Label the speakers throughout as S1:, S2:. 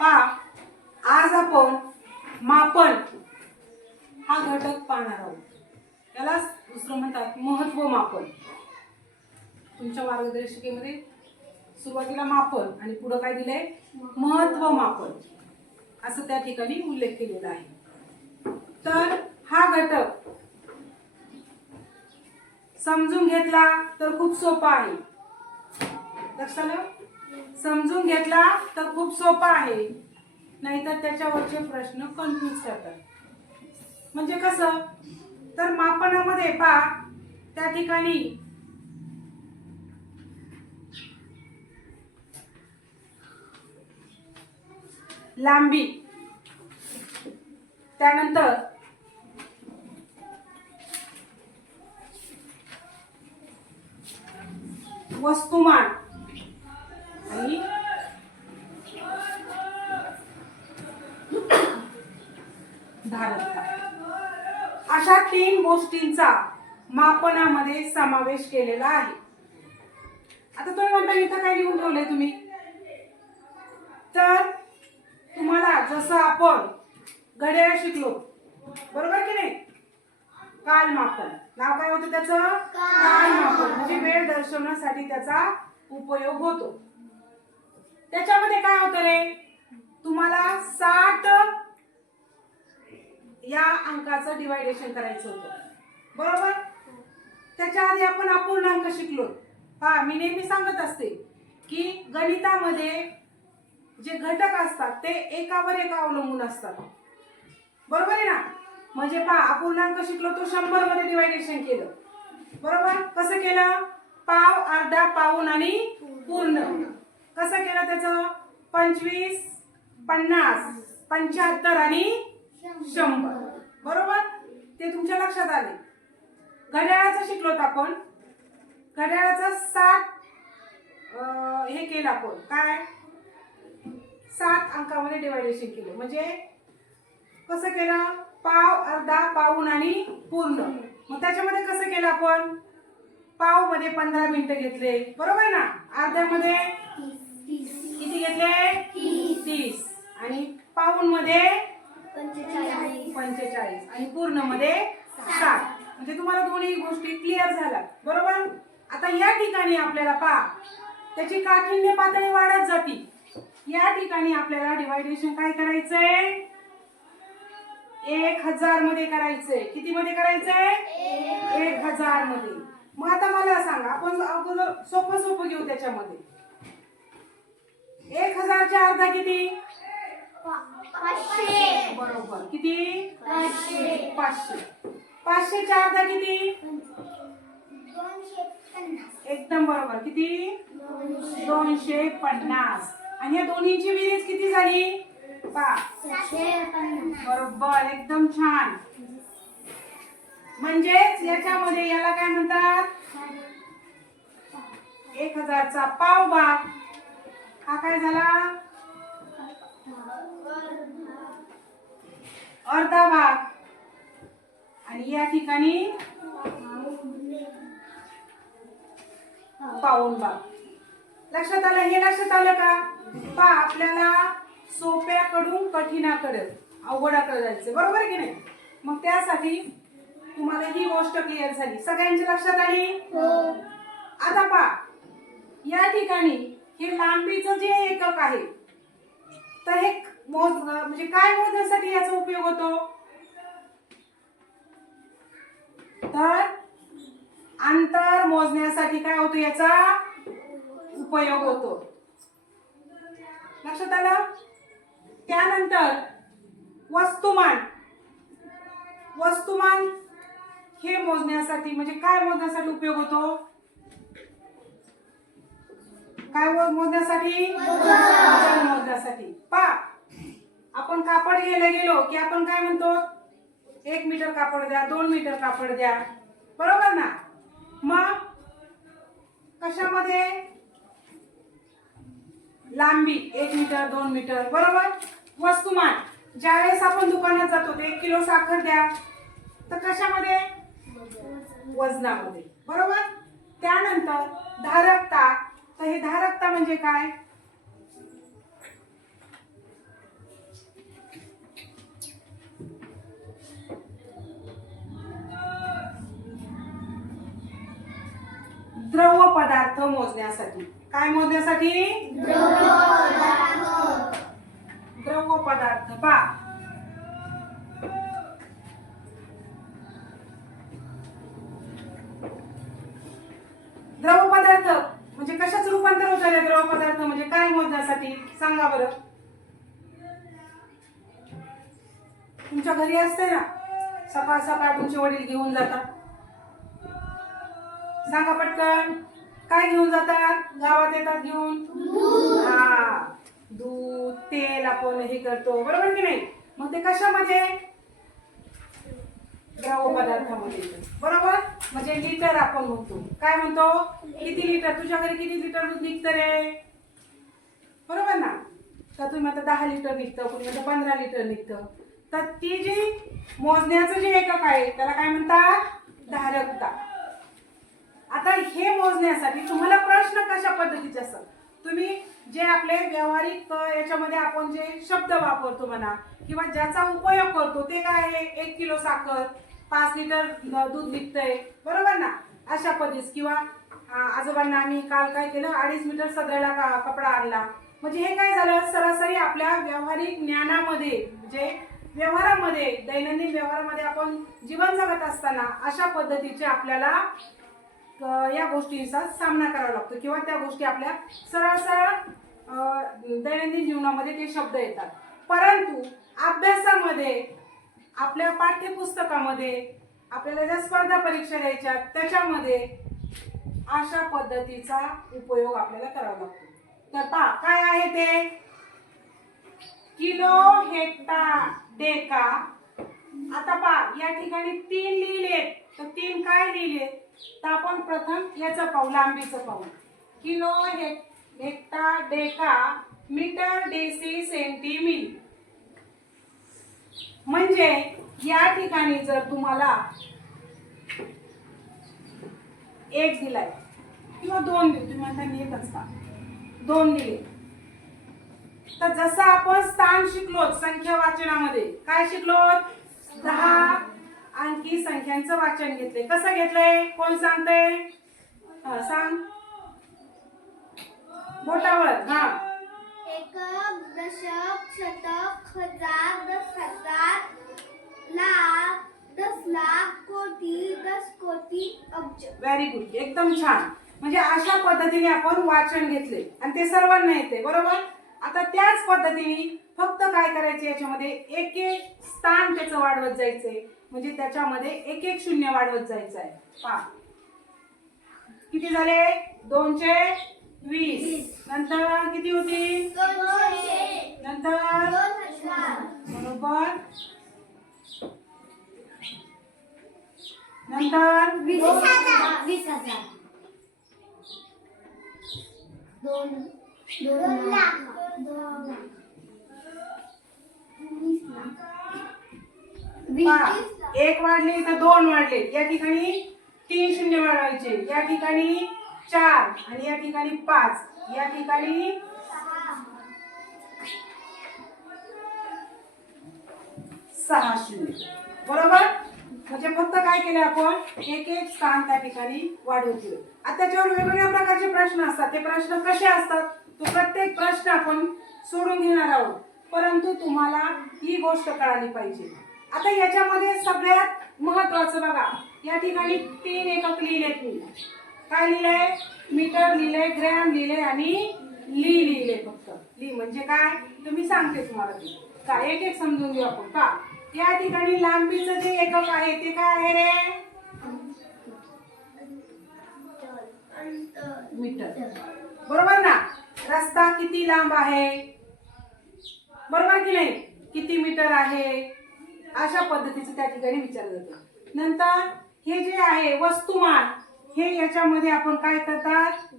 S1: पहा आज आपण मापन हा घटक पाहणार आहोत. यालाच दुसरं म्हणतात महत्त्व मापन. तुमच्या मार्गदर्शिकेमध्ये सुरुवातीला मापन आणि पुढं काय दिलंय? महत्त्व मापन. असं त्या ठिकाणी उल्लेख केलेला आहे. तर हा घटक समजून घेतला तर खूप सोपा आहे. लक्षात आलं? समजून घेतला तर खूप सोपा आहे. नाहीतर त्याच्यावरचे प्रश्न कन्फ्यूज करतात. म्हणजे कसं? तर मापनामध्ये पा त्या ठिकाणी लांबी त्यानंतर वस्तुमान धारकता अशा तीन गोष्टींचा मापनामध्ये समावेश केलेला आहे. आता तुम्ही म्हणता इथं काय लिहून ठेवलंय तुम्ही? तर तुम्हाला जसं आपण घड्याळ शिकलो बरोबर की नाही? काल मापन. नाव काय होतं त्याचं? काल मापन. म्हणजे वेळ दर्शवण्यासाठी त्याचा उपयोग होतो. त्याच्यामध्ये काय होतं रे? तुम्हाला साठ या अंकाचं डिवायडेशन करायचं होतं. बरोबर? त्याच्या आधी आपण अपूर्णांक शिकलो. हा मी नेहमी सांगत असते की गणितामध्ये जे घटक असतात ते एकावर एक अवलंबून असतात. बरोबर आहे ना? म्हणजे पहा अपूर्णांक शिकलो तो शंभरमध्ये डिवायडेशन केलं. बरोबर? कसं केलं? पाव अर्धा पाऊन आणि पूर्ण. कसं केलं त्याचं? पंचवीस पन्नास पंच्याहत्तर आणि शंभर. बरोबर? ते तुमच्या लक्षात आले. घड्याळाचं शिकलोत आपण. घड्याळाचं सात हे केलं आपण. काय? सात अंकामध्ये डिवायडेशन केलं. म्हणजे कसं केलं? पाव अर्धा पाऊन आणि पूर्ण. मग त्याच्यामध्ये कसं केलं आपण? पावमध्ये पंधरा मिनिटं घेतले. बरोबर ना? अर्ध्यामध्ये किती घेतले? तीस. आणि पाऊन मध्ये पंचेचाळीस. आणि पूर्णमध्ये साठ. म्हणजे तुम्हाला दोन्ही गोष्टी क्लिअर झाल्या. बरोबर? आता या ठिकाणी आपल्याला पा त्याची काठिण्य पातळी वाढत जाती. या ठिकाणी आपल्याला डिवायडेशन काय करायचंय? एक हजारमध्ये करायचंय. किती मध्ये करायचंय? एक. हजारमध्ये मग आता मला सांगा आपण अगोदर सोपं सोपं घेऊ त्याच्यामध्ये. एक हजारच्या अर्धा किती? बरोबर. किती? पाचशे. पाचशेच्या अर्धा किती? एकदम बरोबर. किती? दोनशे. पन्नास. आणि या दोन्हीची बेरीज किती झाली? बरोबर. एकदम छान. म्हणजेच याच्यामध्ये याला काय म्हणतात? एक हजारचा पाव भाग हा काय झाला? अर्धा भाग. आणि या ठिकाणी पाऊन भाग. लक्षात आलं? हे लक्षात आलं का? पा आपल्याला सोप्याकडून कठीणाकडे अवघडाकडे जायचं बरोबर की नाही? मग त्यासाठी तुम्हाला ही गोष्ट क्लिअर झाली. सगळ्यांच्या लक्षात आली? आता पा या ठिकाणी हे लांबीचं जे एकक आहे तर हे मोज म्हणजे काय मोजण्यासाठी याचा उपयोग होतो? तर अंतर मोजण्यासाठी काय होतो याचा उपयोग होतो. लक्षात आलं? त्यानंतर वस्तुमान. वस्तुमान हे मोजण्यासाठी म्हणजे काय मोजण्यासाठी उपयोग होतो? काय मोजण्यासाठी मोजण्यासाठी पा. आपण कापड घ्यायला गेलो की आपण काय म्हणतो? एक मीटर कापड द्या दोन मीटर कापड द्या. बरोबर ना? मग कशामध्ये? लांबी एक मीटर दोन मीटर बरोबर? वस्तुमान. ज्यावेळेस आपण दुकानात जातो ते एक किलो साखर द्या. तर कशामध्ये? वजनामध्ये. बरोबर? त्यानंतर धारकता. तर हे धारकता म्हणजे काय? द्रव पदार्थ मोजण्यासाठी. काय मोजण्यासाठी? द्रव पदार्थ. पा. काय मोजण्यासाठी सांगा बरं. तुमच्या घरी असते ना सकाळ सकाळ तुमचे वडील घेऊन जातात. सांगा पटकन काय घेऊन जातात? गावात येतात घेऊन? हा दूध तेल आपण हे करतो बरोबर की नाही? मग ते कशामध्ये? द्रव पदार्थामध्ये. बरोबर? म्हणजे लिटर आपण म्हणतो. काय म्हणतो? किती लिटर तुझ्या घरी किती लिटर दूध निघतं रे? बरोबर ना? तर तुम्ही आता दहा लिटर निघतं कुणी म्हणतं पंधरा लिटर निघतं. तर ती जी मोजण्याचं जे एकक आहे त्याला काय म्हणतात? धारकता. आता हे मोजण्यासाठी तुम्हाला प्रश्न कशा पद्धतीचे असतात? तुम्ही जे आपले व्यावहारिक याच्यामध्ये आपण जे शब्द वापरतो म्हणा किंवा ज्याचा उपयोग करतो ते काय आहे? एक किलो साखर पाच लिटर दूध निघतंय. बरोबर ना? अशा पद्धतीस किंवा आजोबांना आम्ही काल काय केलं? अडीच मीटर सगळ्याला का- कपडा आणला. म्हणजे हे काय झालं? सरासरी आपल्या व्यावहारिक ज्ञानामध्ये म्हणजे व्यवहारामध्ये दैनंदिन व्यवहारामध्ये आपण जीवन जगत असताना अशा पद्धतीचे आपल्याला या गोष्टींचा सामना करावा लागतो किंवा त्या गोष्टी आपल्या सरळ सरळ दैनंदिन जीवनामध्ये ते शब्द येतात. परंतु अभ्यासामध्ये आपल्या पाठ्यपुस्तकामध्ये आपल्याला ज्या स्पर्धा परीक्षा द्यायच्या त्याच्यामध्ये अशा पद्धतीचा उपयोग आपल्याला करावा लागतो. तर पहा काय आहे ते? Kilo hecto deca. आता पहा या ठिकाणी तीन लिहिलेत. तर तीन काय लिहिलेत? तर आपण प्रथम याचं पाहू लांबीचं पाहू. किलो हेक hecto deca metre deci centi म्हणजे या ठिकाणी जर तुम्हाला एक दिलाय किंवा दोन दिवस तुम्ही म्हणता नेत एकच का दोन दिले तर जसं आपण स्थान शिकलो संख्या वाचनामध्ये काय शिकलो दहा. अंकी संख्यांचं वाचन घेतले कसं घेतलंय? कोण सांगतंय? हा, सांग. बोटावर हा.
S2: एकक दशक शतक हजार दस हजार लाख दस लाख कोटी दस कोटी अब्ज.
S1: व्हेरी गुड एकदम छान. म्हणजे अशा पद्धतीने आपण वाचन घेतले. आणि ते सर्वांना येते बरोबर? आता त्याच पद्धतीने फक्त काय करायचे याच्यामध्ये? एक एक स्थान त्याचं वाढवत जायचंय. म्हणजे त्याच्यामध्ये एक एक शून्य वाढवत जायचं आहे पहा. किती झाले? दोनशे वीस. नंतर किती होती? नंतर? बरोबर. नंतर?
S2: वीस हजार. वीस हजार. दोन दोन लाख दोन लाख
S1: एक वाढले तर दोन वाढले. या ठिकाणी तीन शून्य वाढवायचे या ठिकाणी चार आणि या ठिकाणी पाच. या ठिकाणी सहा शून्य. बरोबर? म्हणजे फक्त काय केले आपण? एक एक स्थान त्या ठिकाणी वाढवून दिलं. आता त्याच्यावर वेगवेगळ्या प्रकारचे प्रश्न असतात. ते प्रश्न कसे असतात? तो प्रत्येक प्रश्न आपण सोडून घेणार आहोत. परंतु तुम्हाला ही गोष्ट कळाली पाहिजे. आता याच्यामध्ये सगळ्यात महत्वाचं बघा. या ठिकाणी तीन एकक लिहिलेत मी. काय लिहिलंय? मीटर लिहिलंय ग्रॅम लिहिलंय आणि ली लिहिलंय फक्त. ली म्हणजे काय? तुम्ही सांगते तुम्हाला ते. का? एक एक समजून घेऊ आपण. का? या ठिकाणी लांबीचं जे एकक आहे ते काय आहे रे? मीटर. बरोबर ना? रस्ता किती लांब आहे? बरोबर की नाही? किती मीटर आहे? अशा पद्धतीचं त्या ठिकाणी विचारलं जातं. नंतर हे जे आहे वस्तुमान हे याच्यामध्ये आपण काय करतात?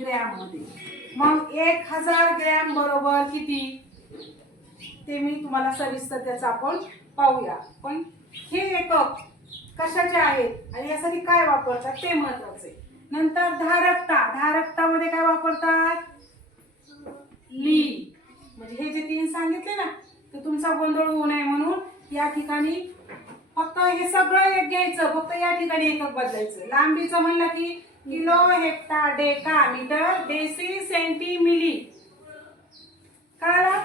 S1: ग्रॅम. मध्ये मग एक हजार ग्रॅम बरोबर किती? ते मी तुम्हाला सविस्तर त्याचं आपण पाहूया. पण हे एकक कशाचे आहेत आणि यासाठी काय वापरतात ते महत्त्वाचे नंतर धारकता. धारकतामध्ये काय वापरतात? ली म्हणजे हे जे तीन सांगितले ना तर तुमचा गोंधळ होऊ नये म्हणून या ठिकाणी फक्त हे सगळं एक घ्यायचं. फक्त या ठिकाणी एकक बदलायचं. लांबीचं म्हणलं की kilo hecto deca metre deci centi milli. कळालं?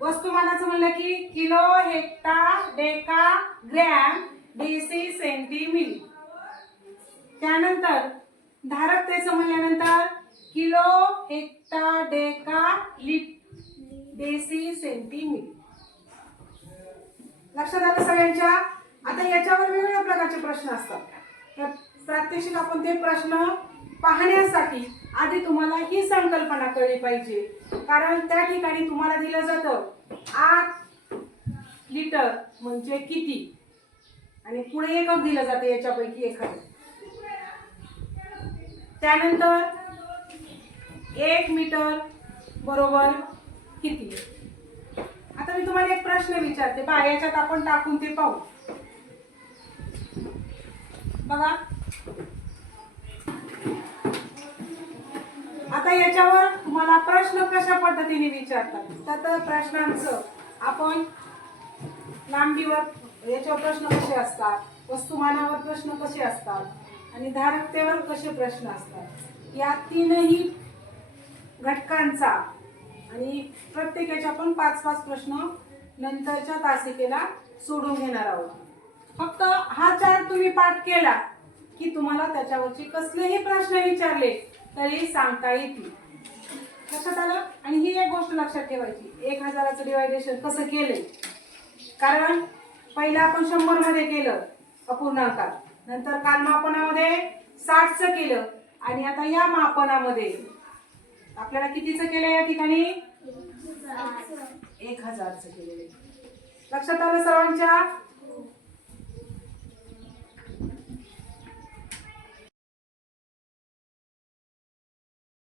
S1: वस्तुमानाचं म्हणलं की kilo hecto deca gram deci centi त्यानंतर धारकतेचं म्हणल्यानंतर kilo hecto deca litre deci centi लक्षात आलं सगळ्यांच्या? आता याच्यावर वेगवेगळ्या प्रकारचे प्रश्न असतात. तर प्रात्यक्षिक आपण ते प्रश्न पाहण्यासाठी आधी तुम्हाला ही संकल्पना कळली पाहिजे. कारण त्या ठिकाणी तुम्हाला दिलं जातं आठ लिटर म्हणजे किती? आणि पुढे एकक दिलं जातं याच्यापैकी एखादं. त्यानंतर एक मीटर बरोबर किती? आता मी तुम्हाला एक प्रश्न विचारते. बा याच्यात आपण टाकून ते पाहू. बघा. आता याच्यावर तुम्हाला प्रश्न कशा पद्धतीने विचारतात? तर प्रश्नांचं आपण लांबीवर याच्यावर प्रश्न कसे असतात? वस्तुमानावर प्रश्न कसे असतात? आणि धारकतेवर कसे प्रश्न असतात? या तीनही घटकांचा आणि प्रत्येकाच्या आपण पाच पाच प्रश्न नंतरच्या तासिकेला सोडून घेणार आहोत. फक्त हा चार्ट तुम्ही पाठ केला की तुम्हाला त्याच्यावरचे कसलेही प्रश्न विचारले तरी सांगता येतील लक्षात आलं? आणि ही एक गोष्ट लक्षात ठेवायची. एक हजाराचं डिवायडेशन कसं केलंय? कारण पहिलं आपण शंभरमध्ये केलं अपूर्णांकात नंतर कालमापनामध्ये साठचं केलं. आणि आता या मापनामध्ये आपल्याला कितीचं केलं या ठिकाणी? एक हजारचं केलेलं. लक्षात आलं सर्वांच्या?